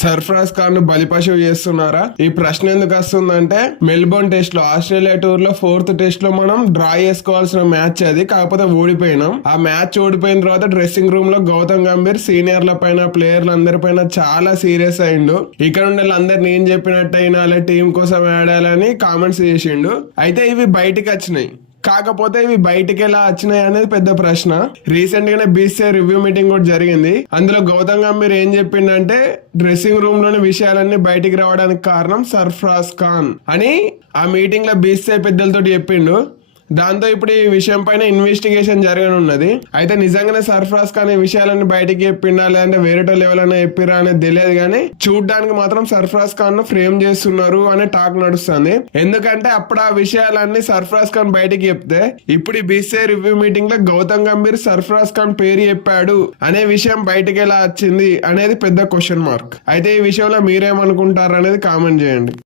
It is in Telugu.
సర్ఫరాజ్ ఖాన్ ను బలిపశువు చేస్తున్నారా? ఈ ప్రశ్న ఎందుకు వస్తుందంటే, మెల్బోర్న్ టెస్ట్ లో ఆస్ట్రేలియా టూర్ లో 4th టెస్ట్ లో మనం డ్రా చేసుకోవాల్సిన మ్యాచ్ అది, కాకపోతే ఓడిపోయినాం. ఆ మ్యాచ్ ఓడిపోయిన తర్వాత డ్రెస్సింగ్ రూమ్ లో గౌతమ్ గంభీర్ సీనియర్ల పైన ప్లేయర్ల అందరి పైన చాలా సీరియస్ అయిండు. ఇక్కడ ఉండే అందరు నేను చెప్పినట్టు అయినా టీం కోసం ఆడాలని కామెంట్స్ చేసిండు. అయితే ఇవి బయటికి వచ్చినాయి. కాకపోతే ఇవి బయటికి ఎలా వచ్చినాయి అనేది పెద్ద ప్రశ్న. రీసెంట్ గానే బీసీసీఐ రివ్యూ మీటింగ్ కూడా జరిగింది. అందులో గౌతమ్ గంభీర్ ఏం చెప్పిండంటే, డ్రెస్సింగ్ రూమ్ లోని విషయాలన్నీ బయటికి రావడానికి కారణం సర్ఫరాజ్ ఖాన్ అని ఆ మీటింగ్ లో బీసీసీఐ పెద్దలతో చెప్పిండు. దాంతో ఇప్పుడు ఈ విషయం పైన ఇన్వెస్టిగేషన్ జరగనున్నది. అయితే నిజంగానే సర్ఫరాజ్ ఖాన్ ఈ విషయాలన్నీ బయటికి చెప్పిండా లేదంటే వేరేటో లెవెల్ అయినా చెప్పిరా అనేది తెలియదు, కానీ చూడ్డానికి మాత్రం సర్ఫరాజ్ ఖాన్ ను ఫ్రేమ్ చేస్తున్నారు అనే టాక్ నడుస్తుంది. ఎందుకంటే అప్పుడు ఆ విషయాలన్నీ సర్ఫరాజ్ ఖాన్ బయటికి చెప్తే, ఇప్పుడు ఈ బీసీసీఐ రివ్యూ మీటింగ్ లో గౌతమ్ గంభీర్ సర్ఫరాజ్ ఖాన్ పేరు చెప్పాడు అనే విషయం బయటికి ఎలా వచ్చింది అనేది పెద్ద క్వశ్చన్ మార్క్. అయితే ఈ విషయంలో మీరేమనుకుంటారు అనేది కామెంట్ చేయండి.